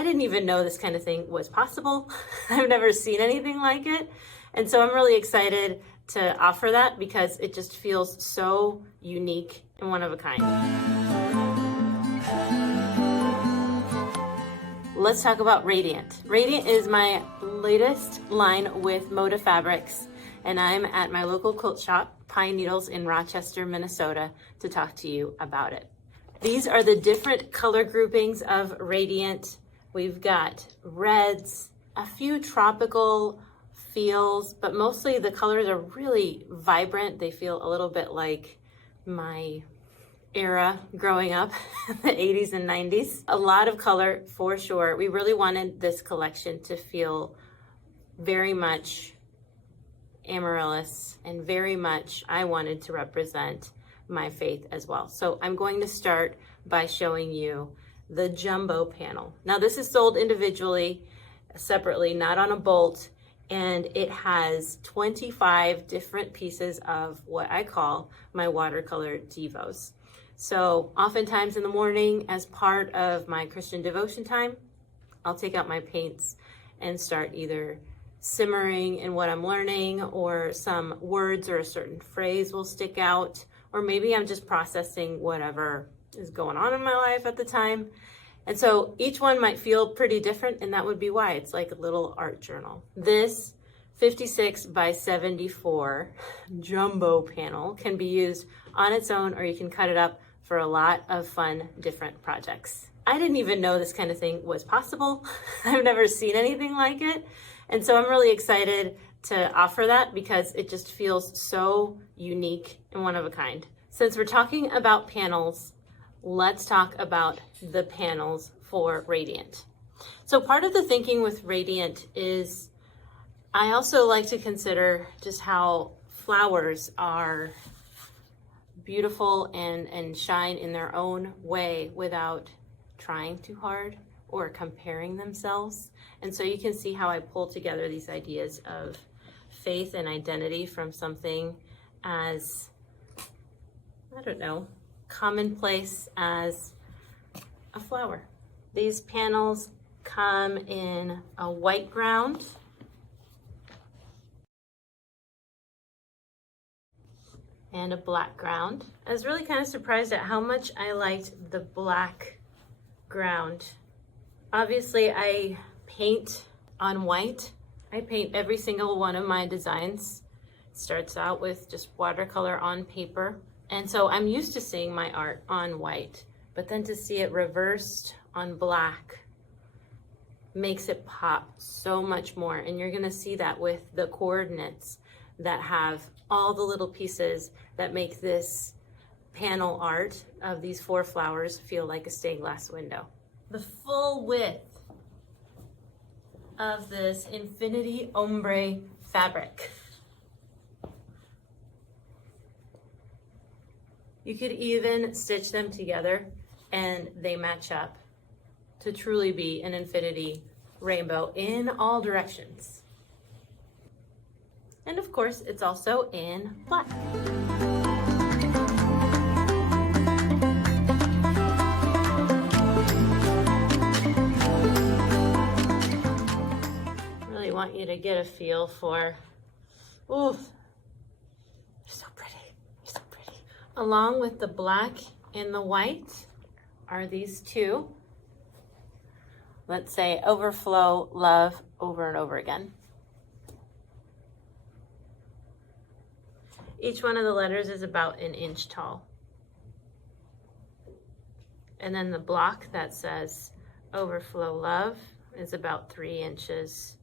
I didn't even know this kind of thing was possible. I've never seen anything like it. And so I'm really excited to offer that because it just feels so unique and one of a kind. Let's talk about Radiant. Radiant is my latest line with Moda fabrics, and I'm at my local quilt shop, Pine Needles in Rochester, Minnesota, to talk to you about it. These are the different color groupings of Radiant. We've got reds, a few tropical feels, but mostly the colors are really vibrant. They feel a little bit like my era growing up in the 80s and 90s. A lot of color for sure. We really wanted this collection to feel very much Amarilys, and very much I wanted to represent my faith as well. So I'm going to start by showing you the jumbo panel. Now this is sold individually, separately, not on a bolt, and it has 25 different pieces of what I call my watercolor Devos. So oftentimes in the morning, as part of my Christian devotion time, I'll take out my paints and start either simmering in what I'm learning, or some words or a certain phrase will stick out, or maybe I'm just processing whatever is going on in my life at the time. And so each one might feel pretty different, and that would be why it's like a little art journal. This 56 by 74 jumbo panel can be used on its own, or you can cut it up for a lot of fun, different projects. I didn't even know this kind of thing was possible. I've never seen anything like it. And so I'm really excited to offer that because it just feels so unique and one of a kind. Since we're talking about panels, let's talk about the panels for Radiant. So part of the thinking with Radiant is I also like to consider just how flowers are beautiful and shine in their own way without trying too hard or comparing themselves. And so you can see how I pull together these ideas of faith and identity from something as, I don't know, commonplace as a flower. These panels come in a white ground, and a black ground. I was really kind of surprised at how much I liked the black ground. Obviously, I paint on white. I paint every single one of my designs. It starts out with just watercolor on paper. And so I'm used to seeing my art on white, but then to see it reversed on black makes it pop so much more. And you're gonna see that with the coordinates that have all the little pieces that make this panel art of these 4 flowers feel like a stained glass window. The full width of this Infinity Ombre fabric. You could even stitch them together and they match up to truly be an infinity rainbow in all directions. And of course, it's also in black. Really want you to get a feel for, ooh, they're so pretty, they're so pretty. Along with the black and the white are these two. Let's say overflow love over and over again. Each one of the letters is about 1 inch tall. And then the block that says overflow love is about 3 inches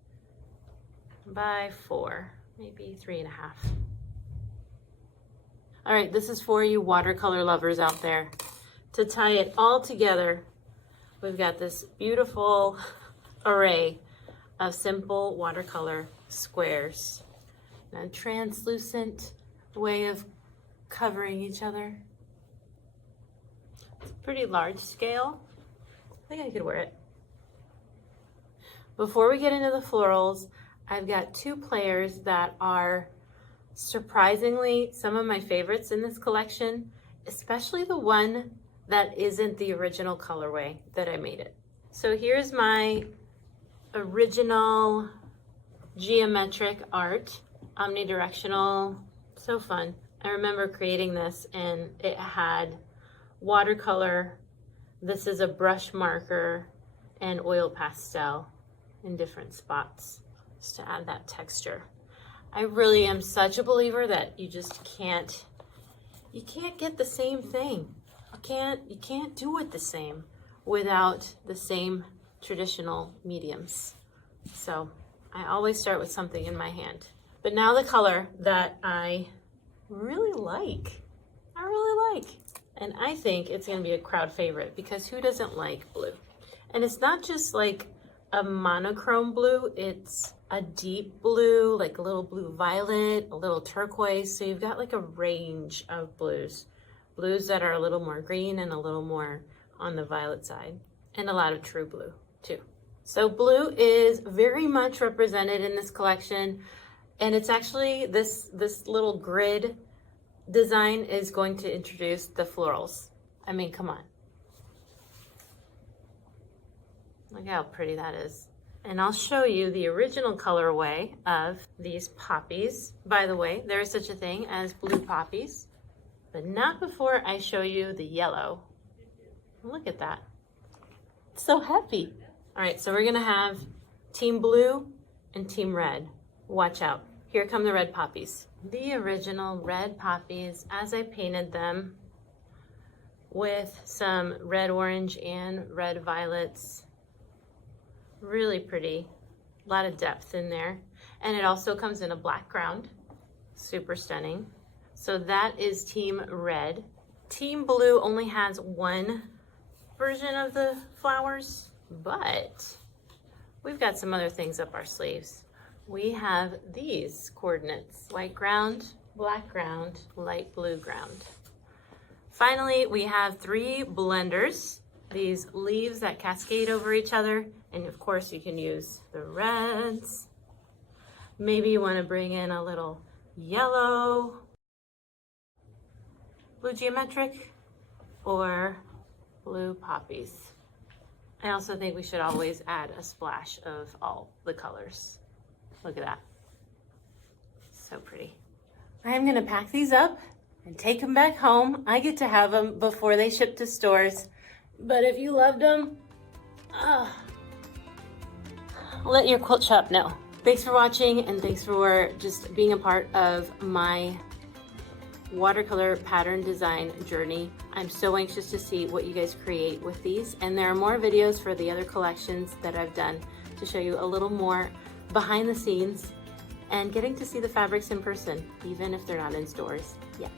by 4, maybe 3.5. All right, this is for you watercolor lovers out there. To tie it all together, we've got this beautiful array of simple watercolor squares. A translucent way of covering each other. It's pretty large scale. I think I could wear it. Before we get into the florals, I've got 2 players that are surprisingly some of my favorites in this collection, especially the one that isn't the original colorway that I made it. So here's my original geometric art, omnidirectional, so fun. I remember creating this and it had watercolor, this is a brush marker, and oil pastel in different spots just to add that texture. I really am such a believer that you just can't get the same thing. You can't do it the same without the same traditional mediums. So I always start with something in my hand. But now the color that I really like, and I think it's gonna be a crowd favorite because who doesn't like blue? And it's not just like a monochrome blue, it's a deep blue, like a little blue violet, a little turquoise. So you've got like a range of blues. Blues that are a little more green and a little more on the violet side, and a lot of true blue too. So blue is very much represented in this collection, and it's actually this little grid design is going to introduce the florals. I mean, come on. Look how pretty that is. And I'll show you the original colorway of these poppies. By the way, there is such a thing as blue poppies, but not before I show you the yellow. Look at that. It's so happy. All right, so we're gonna have team blue and team red. Watch out. Here come the red poppies. The original red poppies as I painted them with some red orange and red violets. Really pretty, a lot of depth in there. And it also comes in a black ground, super stunning. So that is team red. Team blue only has one version of the flowers, but we've got some other things up our sleeves. We have these coordinates: white ground, black ground, light blue ground. Finally, we have 3 blenders, these leaves that cascade over each other. And of course you can use the reds. Maybe you want to bring in a little yellow, blue geometric, or blue poppies. I also think we should always add a splash of all the colors. Look at that. So pretty. I'm gonna pack these up and take them back home. I get to have them before they ship to stores. But if you loved them, let your quilt shop know. Thanks for watching, and thanks for just being a part of my watercolor pattern design journey. I'm so anxious to see what you guys create with these, and there are more videos for the other collections that I've done to show you a little more behind the scenes and getting to see the fabrics in person, even if they're not in stores yet.